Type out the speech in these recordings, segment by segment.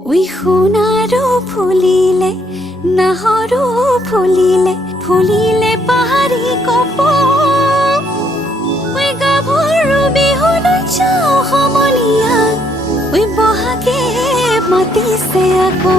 ওই সোণাৰো ফুলিলে নাহৰো ফুলিলে ফুলিলে পাহাৰী কপৌ ওই গাভৰু বিহুলৈ যাওঁ সমনীয়া ওই বহাগে মাতিছে আকৌ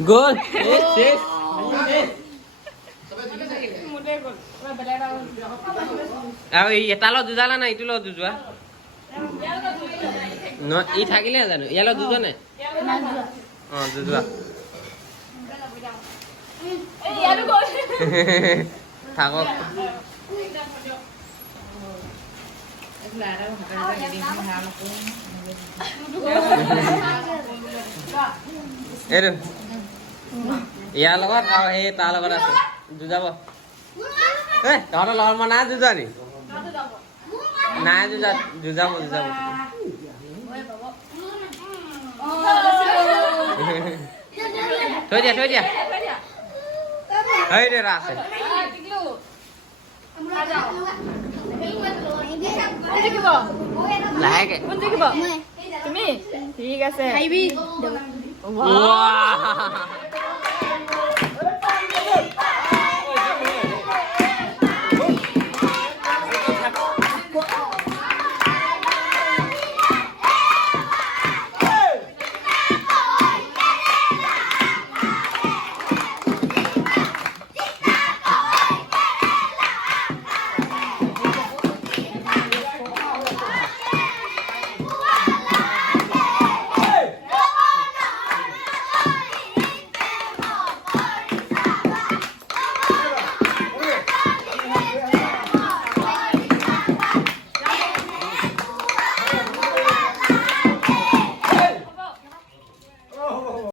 Gol. Yes. আৰু এটা লগত দুজালা নাই ইটো লগত দুজোৱা ন ই থাকিলে জানো ইয়াৰ লগত দুজোৱা নাই অঁ দুজোৱা থাকক এইটো ইয়াৰ লগত আৰু সেই তাৰ লগত আছে যুঁজাব এই তহঁতৰ লগত মই নাই যুঁজা নি নাই যুঁজা যুঁজাব যুঁজাব থৈ দিয়া সেই দে আছে লাহেকে তুমি ঠিক আছে